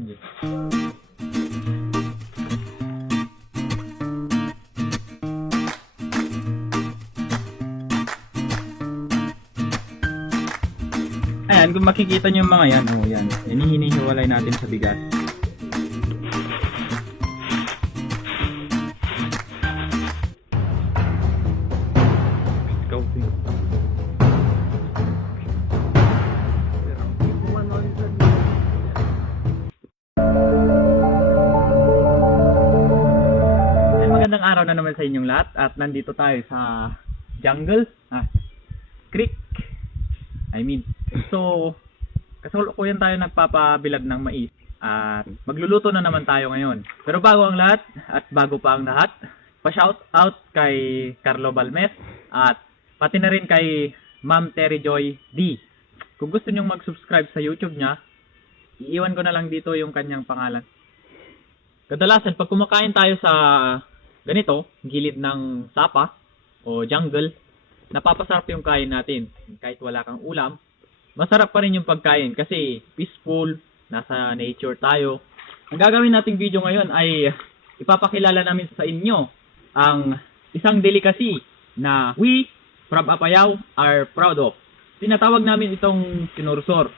Hindi. Ayan, kung makikita nyo yung mga yan, oh yan, hinihiwalay natin sa bigas. Magandang araw na naman sa inyong lahat at nandito tayo sa jungle, creek, So, kasalukuyan tayo nagpapabilad ng mais at magluluto na naman tayo ngayon. Pero bago ang lahat at bago pa ang lahat, pa-shout out kay Carlo Balmes at pati na rin kay Ma'am Terry Joy D. Kung gusto nyong mag-subscribe sa YouTube niya, iiwan ko na lang dito yung kanyang pangalan. Kadalasan, pag kumakain tayo sa ganito, gilid ng sapa o jungle, napapasarap yung kain natin. Kahit wala kang ulam, masarap pa rin yung pagkain kasi peaceful, nasa nature tayo. Ang gagawin nating video ngayon ay ipapakilala namin sa inyo ang isang delicacy na we from Apayao are proud of. Tinatawag namin itong sinursor,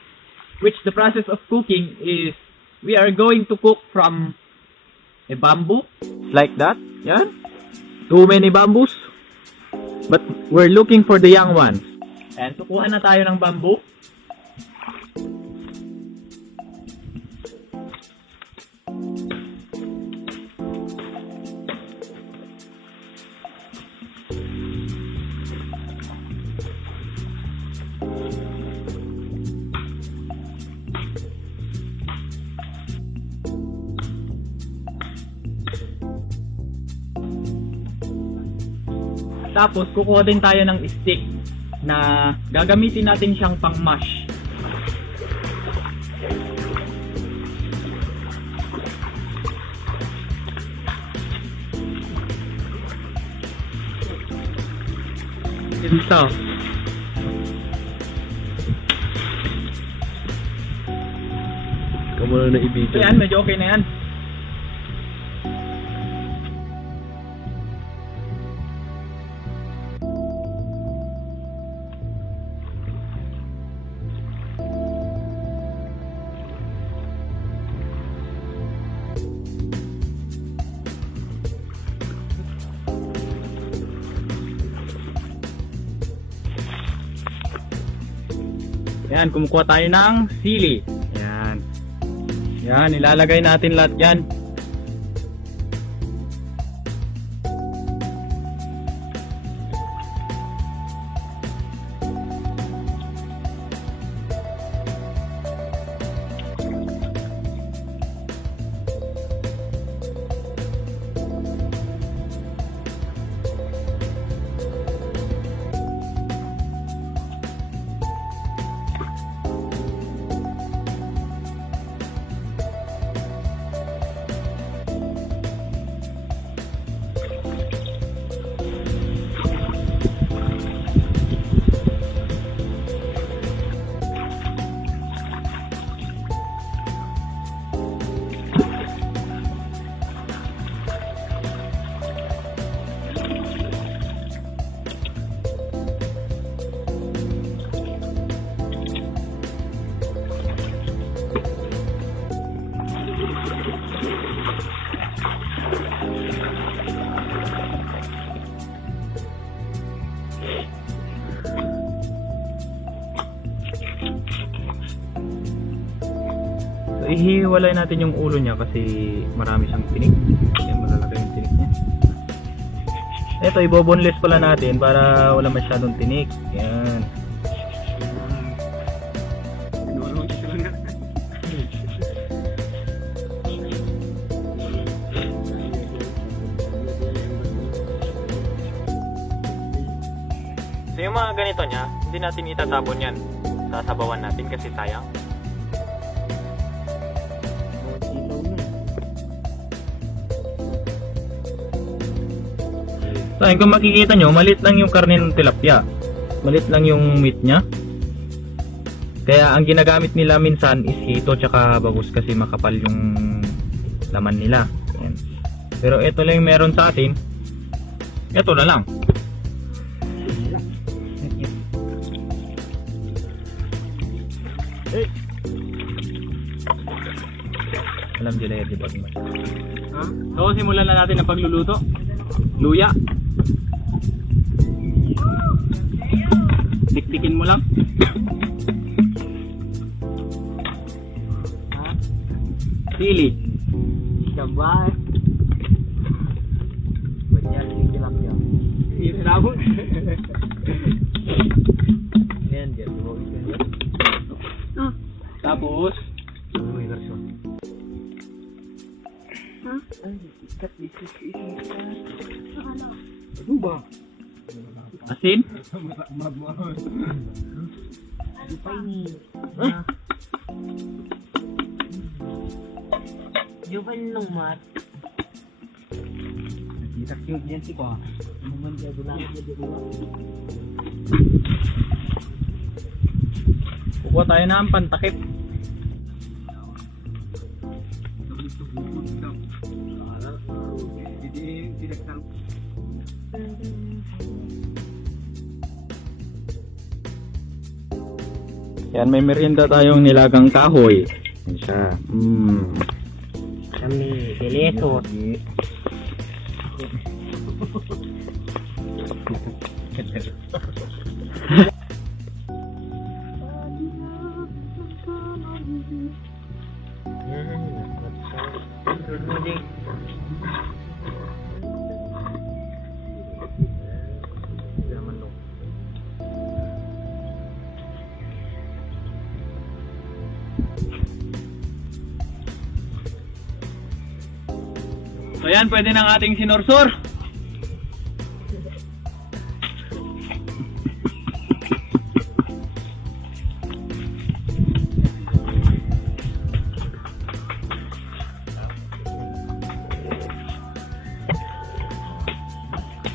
which the process of cooking is we are going to cook from a bamboo like that. Yan. Too many bamboos. But we're looking for the young ones. And kukuha na tayo ng bamboo. Tapos, kukuha din tayo ng stick na gagamitin natin siyang pang-mash. Ito. Ikaw muna na ibigay. Ayan, medyo okay na yan. Yan, kumukuha tayo ng sili. Yan. Yan, ilalagay natin lahat yan. So, ihiwalay natin yung ulo niya kasi marami siyang tinik. Yan, malalaki yung tinik niya. Ito, iboboneless pala natin para wala masyadong tinik. Yan. So, yung mga ganito niya, hindi natin itatapon yan. Sasabawan natin kasi sayang. So, ayun, kung makikita nyo, maliit lang yung karne ng tilapia. Maliit lang yung meat nya. Kaya ang ginagamit nila minsan is hito tsaka bangus kasi makapal yung laman nila. Ayan. Pero ito lang yung meron sa atin. Ito na lang. Alam nila yan, di ba? So, simulan na natin ang pagluluto. Luya. Dikdikin mo lang. Sili. Gambay. Banyak sih lang ya. Ini rabun. Yan dia mau ikan. Tapos, Uy, garso. Hah? Ay, ikat di sisi ini. Aduh, ba. asin. Lupa ini. Hah? Yo nung mat. Kita cute yan si ko. Naman dia dulu dia dulu. Kukuha tayo ng pantakip. Yan, may merienda tayong nilagang kahoy. Yan siya. Kami deleso. So yan, pwede ng ating sinursur.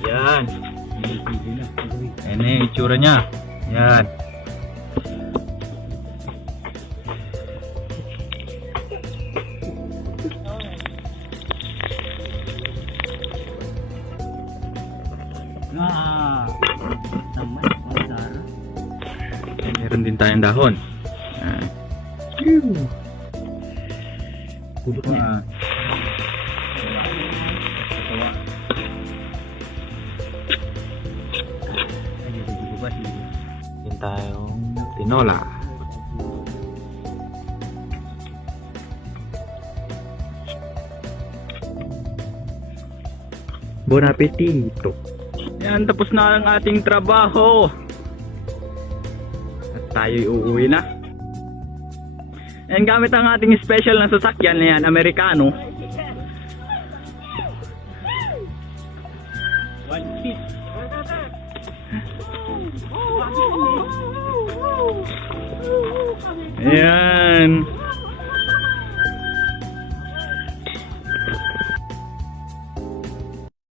Yan. Ayan na yung itsura niya. Yan. Taman, pasar. Meron din tayong dahon. Pudok na. Din tayong tinola. Bon appetito. Yan, tapos na ang ating trabaho. At tayo'y uuwi na. Yan, gamit ang ating special na sasakyan na yan, Amerikano. Ayan.